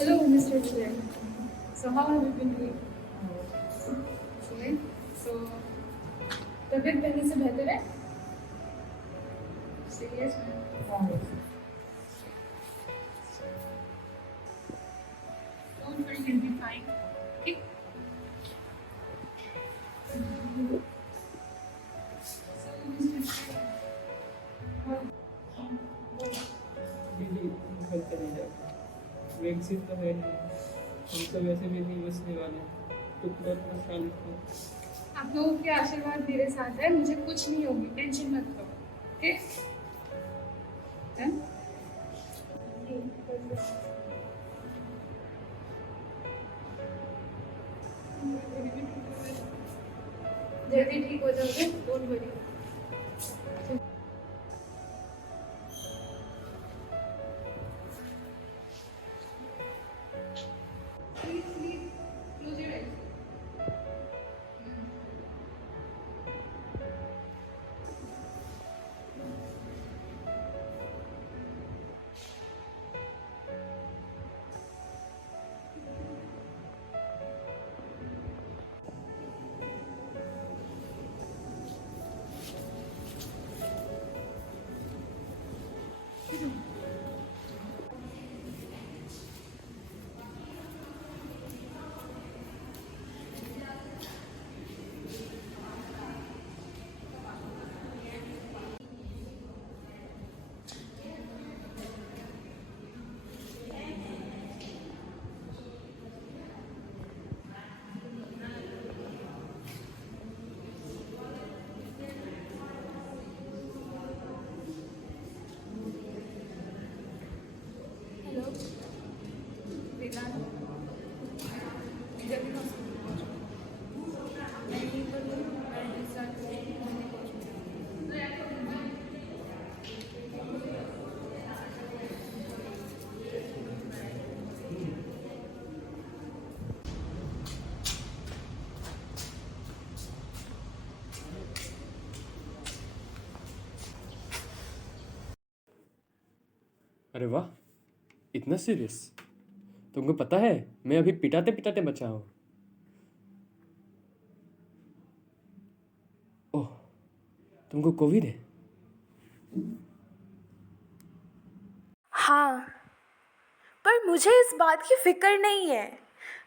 Hello, Mr. Chair. So how have you been doing? Excellent. So तबीयत पहले से बेहतर है? Say yes, ma'am. Don't worry, you'll be fine. Okay. So, Mr. Chair, दीदी घर चले जाओ। वैक्सीन तो है नहीं, हम तो वैसे भी नहीं बचने वाले, तो पूरा अपना ख्याल रखो। आप लोगों के आशीर्वाद मेरे साथ है, मुझे कुछ नहीं होगी, टेंशन मत लो। ओके? डन? जल्दी ठीक हो जाओगे, don't worry. Sleep, sleep. Close your eyes. Hello Vedant, जल्दी हॉस्पिटल पहुंचो। मैं यहीं पर हूँ, मैं डिस्चार्ज करने पहुंचूंगी। अरे वाह, इतना सीरियस? तुमको पता है मैं अभी पिटाते पिटाते बचा हूँ। ओह, तुमको कोविड है? हाँ, पर मुझे इस बात की फिक्र नहीं है।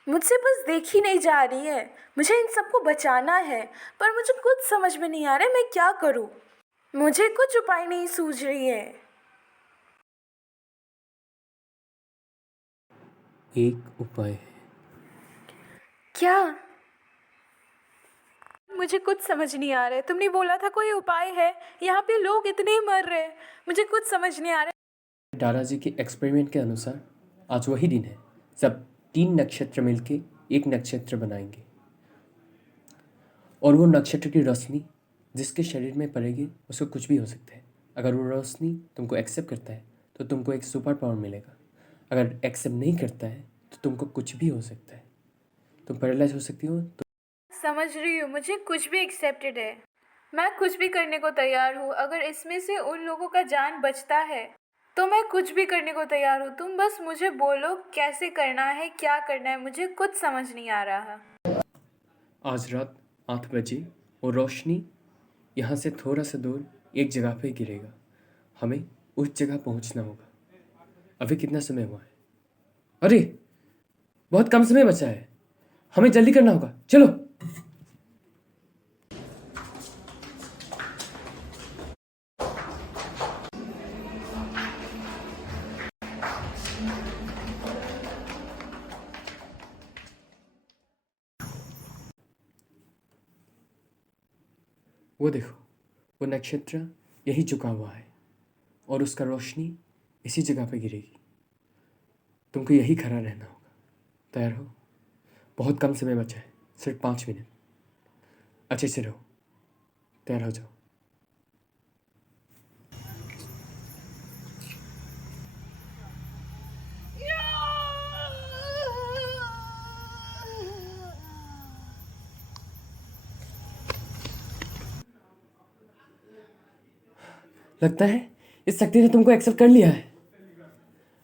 मुझसे बस देखी नहीं जा रही है। मुझे इन सबको बचाना है, पर मुझे कुछ समझ में नहीं आ रहा है मैं क्या करूँ। मुझे कुछ उपाय नहीं सूझ रही है। एक उपाय है। क्या? मुझे कुछ समझ नहीं आ रहा है। तुमने बोला था कोई उपाय है। यहाँ पे लोग इतने मर रहे हैं। मुझे कुछ समझ नहीं आ रहा है। दादाजी के एक्सपेरिमेंट के अनुसार आज वही दिन है, सब 3 नक्षत्र मिलके एक नक्षत्र बनाएंगे, और वो नक्षत्र की रोशनी जिसके शरीर में पड़ेगी उसको कुछ भी हो सकता है। अगर वो रोशनी तुमको एक्सेप्ट करता है तो तुमको एक सुपर पावर मिलेगा। अगर एक्सेप्ट नहीं करता है तो तुमको कुछ भी हो सकता है। तुम पैरालाइज हो सकती हो। समझ रही हूँ, मुझे कुछ भी एक्सेप्टेड है। मैं कुछ भी करने को तैयार हूँ। अगर इसमें से उन लोगों का जान बचता है तो मैं कुछ भी करने को तैयार हूँ। तुम बस मुझे बोलो कैसे करना है, क्या करना है। मुझे कुछ समझ नहीं आ रहा। आज रात 8 बजे वो रोशनी यहाँ से थोड़ा सा दूर एक जगह पे गिरेगा। हमें उस जगह पहुँचना होगा। अभी कितना समय हुआ है? अरे, बहुत कम समय बचा है। हमें जल्दी करना होगा, चलो। वो देखो, वो नक्षत्र यही झुका हुआ है और उसका रोशनी इसी जगह पे गिरेगी। तुमको यही खड़ा रहना होगा। तैयार हो? बहुत कम समय बचा है, सिर्फ 5 मिनट। अच्छे से रहो, तैयार हो जाओ। लगता है इस शक्ति ने तुमको एक्सेप्ट कर लिया है।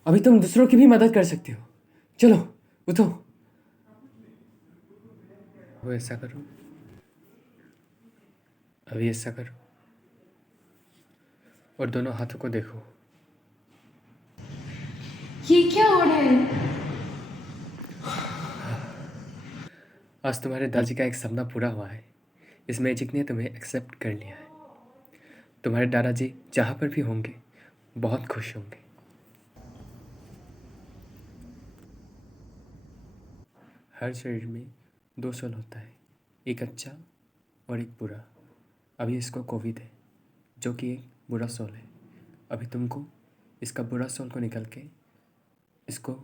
अभी तुम दूसरों की भी मदद कर सकती हो। चलो उठो। वो ऐसा करो, अभी ऐसा करो और दोनों हाथों को देखो। ये क्या हो रहा है? आज तुम्हारे दादी का एक सपना पूरा हुआ है। इस मैजिक ने तुम्हें एक्सेप्ट कर लिया है। तुम्हारे दादाजी जहाँ पर भी होंगे बहुत खुश होंगे। हर शरीर में दो सोल होता है, एक अच्छा और एक बुरा। अभी इसको कोविड है जो कि एक बुरा सोल है। अभी तुमको इसका बुरा सोल को निकल के इसको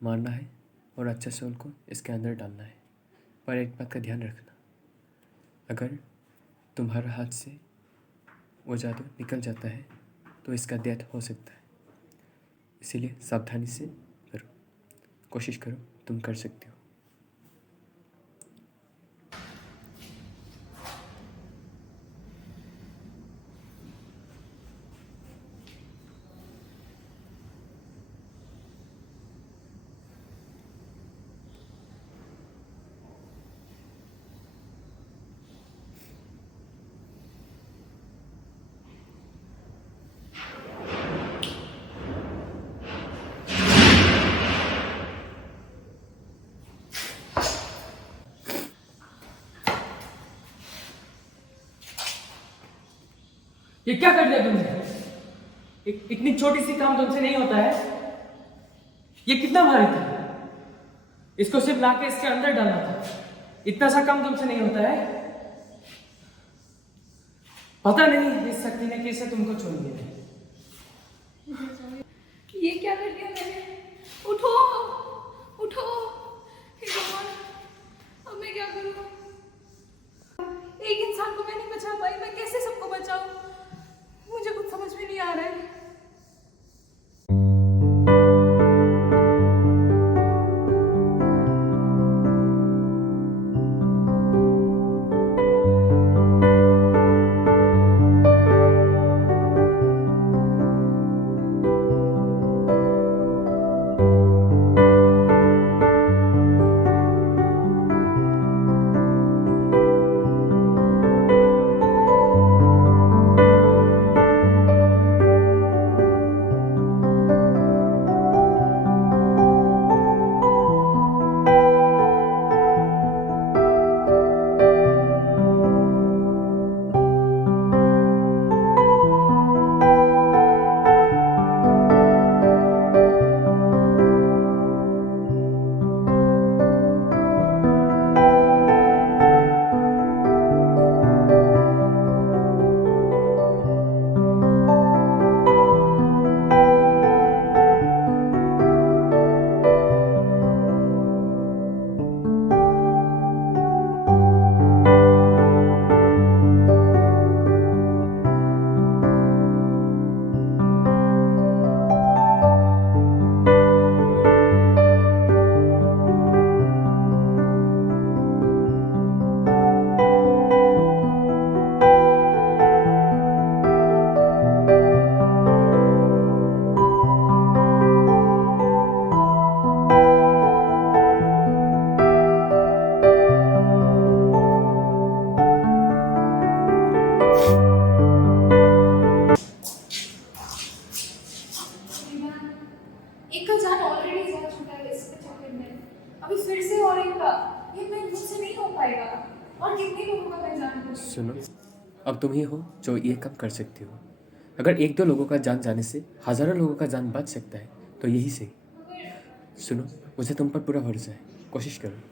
मारना है और अच्छा सोल को इसके अंदर डालना है। पर एक बात का ध्यान रखना, अगर तुम्हारा हाथ से वो जादू निकल जाता है तो इसका डेथ हो सकता है। इसीलिए सावधानी से करो, कोशिश करो, तुम कर सकते हो। ये क्या कर दिया तुमने? इतनी छोटी सी काम तुमसे नहीं होता है। ये कितना भारी था? इसको सिर्फ लाके इसके अंदर डालना था। इतना सा काम तुमसे नहीं होता है। पता नहीं इस शक्ति ने कैसे तुमको छोड़ दिया। ये क्या कर दिया मैंने? उठो, उठो। हे भगवान, अब मैं क्या करूँ? एक इंसान को मैं नहीं बचा पाई, मैं कैसे सबको बचाऊं? मुझे कुछ समझ में नहीं आ रहा है। एक का जान ऑलरेडी जा चुका है इसके चक्कर में, अभी फिर से और एक का, ये मैं मुझसे नहीं हो पाएगा। और कितने लोगों का मैं जान बचाऊं? सुनो, अब तुम ही हो जो ये काम कर सकती हो। अगर एक दो लोगों का जान जाने से हज़ारों लोगों का जान बच सकता है तो यही सही। सुनो, मुझे तुम पर पूरा भरोसा है, कोशिश करो।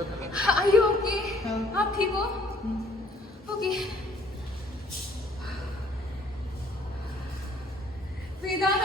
Are you okay? आप ठीक हो? ओके। वेदांत